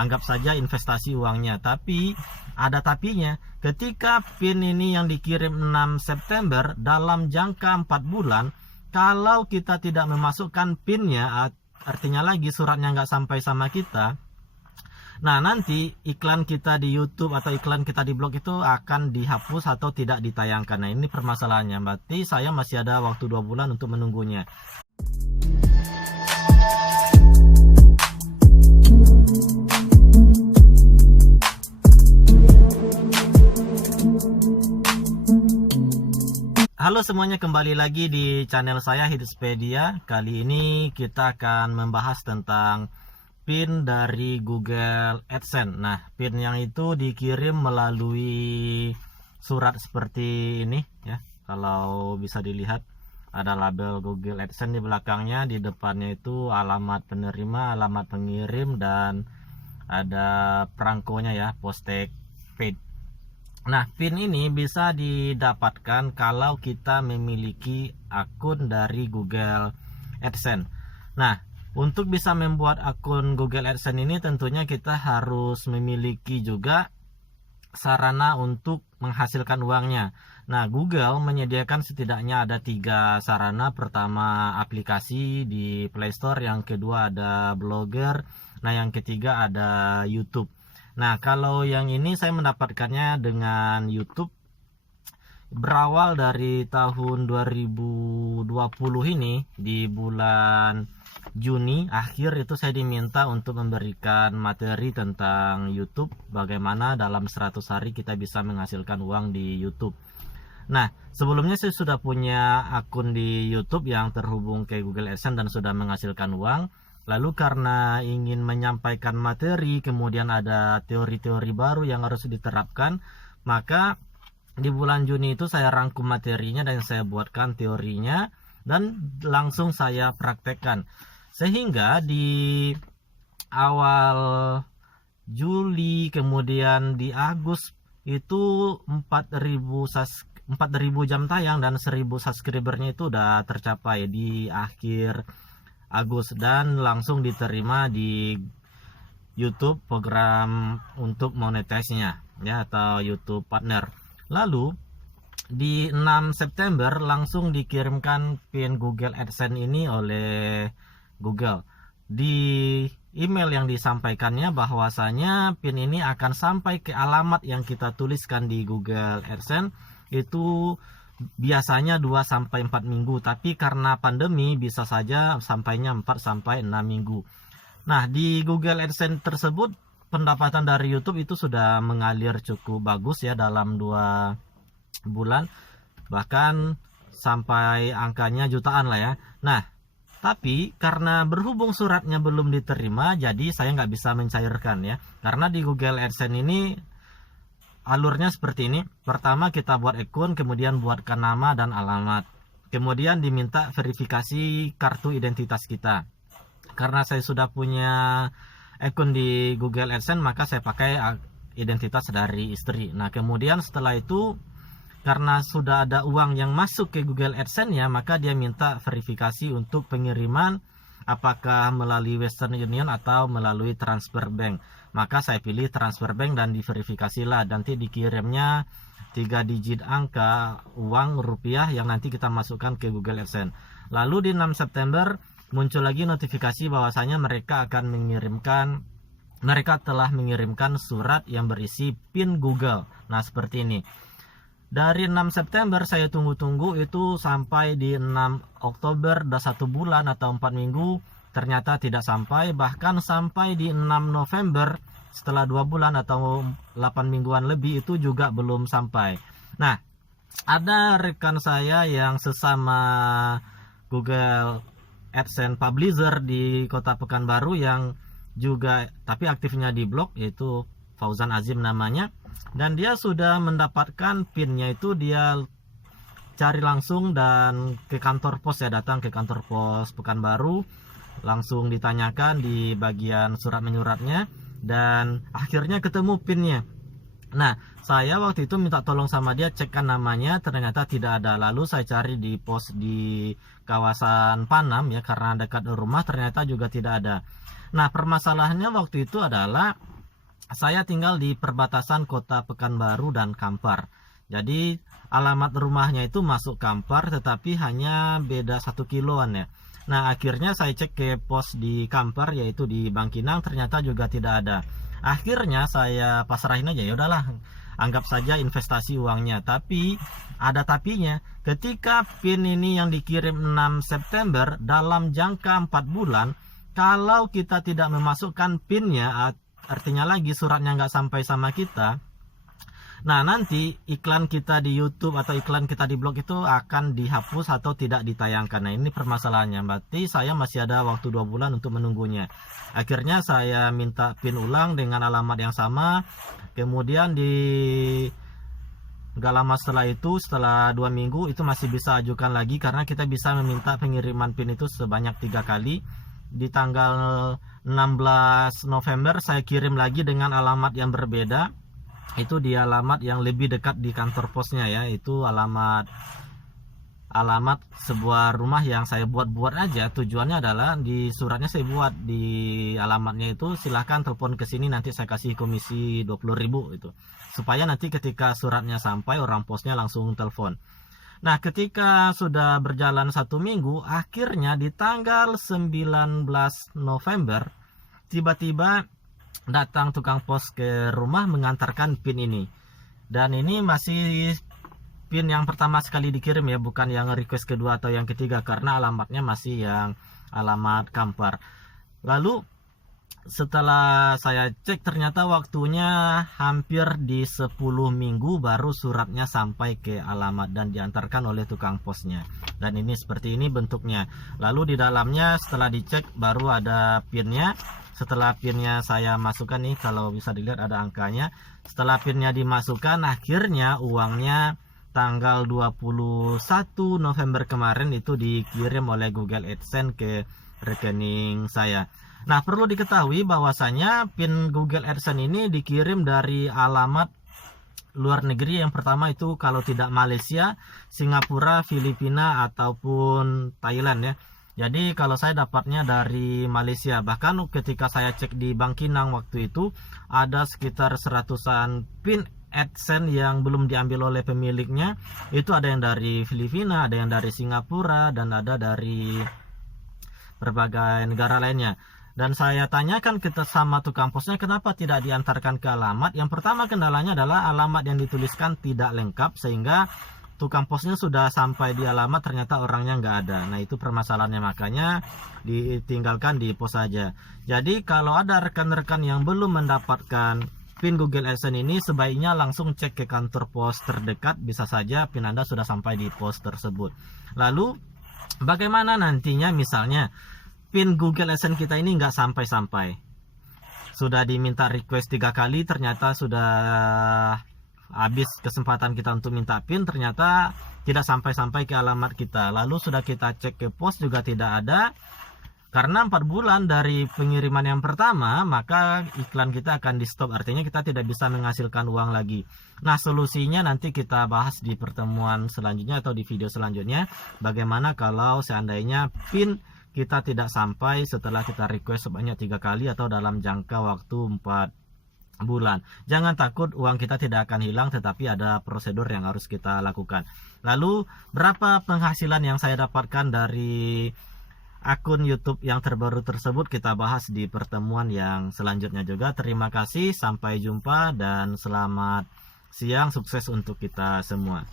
anggap saja investasi uangnya. Tapi ada tapinya, ketika PIN ini yang dikirim 6 September dalam jangka 4 bulan, kalau kita tidak memasukkan PIN-nya, artinya lagi suratnya nggak sampai sama kita, nah nanti iklan kita di YouTube atau iklan kita di blog itu akan dihapus atau tidak ditayangkan. Nah ini permasalahannya, berarti saya masih ada waktu 2 bulan untuk menunggunya. Halo semuanya, kembali lagi di channel saya Hidupspedia. Kali ini kita akan membahas tentang PIN dari Google AdSense. Nah, PIN yang itu dikirim melalui surat seperti ini ya. Kalau bisa dilihat ada label Google AdSense di belakangnya, di depannya itu alamat penerima, alamat pengirim, dan ada perangkonya ya, postpaid. Nah, PIN ini bisa didapatkan kalau kita memiliki akun dari Google AdSense. Nah, untuk bisa membuat akun Google AdSense ini tentunya kita harus memiliki juga sarana untuk menghasilkan uangnya. Nah, Google menyediakan setidaknya ada 3 sarana. Pertama, aplikasi di Play Store, yang kedua ada Blogger, nah yang ketiga ada YouTube. Nah, kalau yang ini saya mendapatkannya dengan YouTube. Berawal dari tahun 2020 ini, di bulan Juni akhir itu saya diminta untuk memberikan materi tentang YouTube, bagaimana dalam 100 hari kita bisa menghasilkan uang di YouTube. Nah, sebelumnya saya sudah punya akun di YouTube yang terhubung ke Google AdSense dan sudah menghasilkan uang. Lalu karena ingin menyampaikan materi, kemudian ada teori-teori baru yang harus diterapkan, maka di bulan Juni itu saya rangkum materinya dan saya buatkan teorinya dan langsung saya praktekkan. Sehingga di awal Juli kemudian di Agustus itu 4.000 jam tayang dan 1.000 subscribernya itu udah tercapai di akhir Agustus dan langsung diterima di YouTube program untuk monetize-nya ya, atau YouTube Partner. Lalu di 6 September langsung dikirimkan PIN Google AdSense ini oleh Google. Di email yang disampaikannya bahwasanya PIN ini akan sampai ke alamat yang kita tuliskan di Google AdSense itu biasanya 2-4 minggu, tapi karena pandemi bisa saja sampainya 4-6 minggu. Nah, di Google AdSense tersebut pendapatan dari YouTube itu sudah mengalir cukup bagus ya dalam 2 bulan, bahkan sampai angkanya jutaan lah ya. Nah, tapi karena berhubung suratnya belum diterima, jadi saya nggak bisa mencairkan ya, karena di Google AdSense ini alurnya seperti ini. Pertama kita buat akun, kemudian buatkan nama dan alamat, kemudian diminta verifikasi kartu identitas kita. Karena saya sudah punya akun di Google AdSense, maka saya pakai identitas dari istri. Nah, kemudian setelah itu karena sudah ada uang yang masuk ke Google AdSense ya, maka dia minta verifikasi untuk pengiriman apakah melalui Western Union atau melalui transfer bank. Maka saya pilih transfer bank dan diverifikasilah, nanti dikirimnya 3 digit angka uang rupiah yang nanti kita masukkan ke Google AdSense. Lalu di 6 September muncul lagi notifikasi bahwasanya mereka telah mengirimkan surat yang berisi PIN Google. Nah, seperti ini. Dari 6 September saya tunggu-tunggu itu sampai di 6 Oktober, udah 1 bulan atau 4 minggu, ternyata tidak sampai. Bahkan sampai di 6 November setelah 2 bulan atau 8 mingguan lebih itu juga belum sampai. Nah, ada rekan saya yang sesama Google AdSense Publisher di Kota Pekanbaru yang juga tapi aktifnya di blog, yaitu Fauzan Azim namanya, dan dia sudah mendapatkan PIN-nya itu dia cari langsung dan ke kantor pos ya, datang ke kantor pos Pekanbaru, langsung ditanyakan di bagian surat menyuratnya dan akhirnya ketemu PIN-nya. Nah, saya waktu itu minta tolong sama dia cekkan namanya, ternyata tidak ada. Lalu saya cari di pos di kawasan Panam ya, karena dekat rumah, ternyata juga tidak ada. Nah, permasalahannya waktu itu adalah saya tinggal di perbatasan kota Pekanbaru dan Kampar. Jadi alamat rumahnya itu masuk Kampar, tetapi hanya beda 1 kiloan ya. Nah, akhirnya saya cek ke pos di Kampar, yaitu di Bangkinang, ternyata juga tidak ada. Akhirnya saya pasrahin aja, ya udahlah, anggap saja investasi uangnya. Tapi ada tapinya. Ketika PIN ini yang dikirim 6 September dalam jangka 4 bulan, kalau kita tidak memasukkan PIN-nya, artinya lagi suratnya nggak sampai sama kita, nah nanti iklan kita di YouTube atau iklan kita di blog itu akan dihapus atau tidak ditayangkan. Nah, ini permasalahannya. Berarti saya masih ada waktu 2 bulan untuk menunggunya. Akhirnya saya minta PIN ulang dengan alamat yang sama. Kemudian gak lama setelah itu, setelah 2 minggu, itu masih bisa ajukan lagi, karena kita bisa meminta pengiriman PIN itu sebanyak 3 kali. Di tanggal 16 November saya kirim lagi dengan alamat yang berbeda. Itu di alamat yang lebih dekat di kantor posnya ya. Itu alamat sebuah rumah yang saya buat aja. Tujuannya adalah di suratnya saya buat di alamatnya itu, silahkan telepon ke sini, nanti saya kasih komisi 20.000 itu. Supaya nanti ketika suratnya sampai, orang posnya langsung telepon. Nah, ketika sudah berjalan 1 minggu, akhirnya di tanggal 19 November tiba-tiba datang tukang pos ke rumah mengantarkan PIN ini. Dan ini masih PIN yang pertama sekali dikirim ya, bukan yang request kedua atau yang ketiga, karena alamatnya masih yang alamat Kampar. Lalu setelah saya cek, ternyata waktunya hampir di 10 minggu baru suratnya sampai ke alamat dan diantarkan oleh tukang posnya. Dan ini seperti ini bentuknya. Lalu di dalamnya setelah dicek baru ada PIN-nya. Setelah PIN-nya saya masukkan nih, kalau bisa dilihat ada angkanya. Setelah PIN-nya dimasukkan, akhirnya uangnya tanggal 21 November kemarin itu dikirim oleh Google AdSense ke rekening saya. Nah, perlu diketahui bahwasanya PIN Google AdSense ini dikirim dari alamat luar negeri. Yang pertama itu kalau tidak Malaysia, Singapura, Filipina, ataupun Thailand ya. Jadi kalau saya dapatnya dari Malaysia. Bahkan ketika saya cek di Bangkinang waktu itu, ada sekitar 100-an PIN AdSense yang belum diambil oleh pemiliknya. Itu ada yang dari Filipina, ada yang dari Singapura, dan ada dari berbagai negara lainnya. Dan saya tanyakan sama tukang posnya, kenapa tidak diantarkan ke alamat. Yang pertama kendalanya adalah alamat yang dituliskan tidak lengkap, sehingga tukang posnya sudah sampai di alamat, ternyata orangnya nggak ada. Nah, itu permasalahannya, makanya ditinggalkan di pos saja. Jadi kalau ada rekan-rekan yang belum mendapatkan PIN Google AdSense ini, sebaiknya langsung cek ke kantor pos terdekat. Bisa saja PIN Anda sudah sampai di pos tersebut. Lalu bagaimana nantinya misalnya PIN Google AdSense kita ini nggak sampai-sampai? Sudah diminta request 3 kali, ternyata sudah habis kesempatan kita untuk minta PIN, ternyata tidak sampai-sampai ke alamat kita. Lalu sudah kita cek ke pos juga tidak ada. Karena 4 bulan dari pengiriman yang pertama, maka iklan kita akan di stop. Artinya kita tidak bisa menghasilkan uang lagi. Nah, solusinya nanti kita bahas di pertemuan selanjutnya atau di video selanjutnya. Bagaimana kalau seandainya PIN kita tidak sampai setelah kita request sebanyak 3 kali atau dalam jangka waktu 4 bulan. Jangan takut, uang kita tidak akan hilang, tetapi ada prosedur yang harus kita lakukan. Lalu berapa penghasilan yang saya dapatkan dari akun YouTube yang terbaru tersebut, kita bahas di pertemuan yang selanjutnya juga. Terima kasih, sampai jumpa, dan selamat siang, sukses untuk kita semua.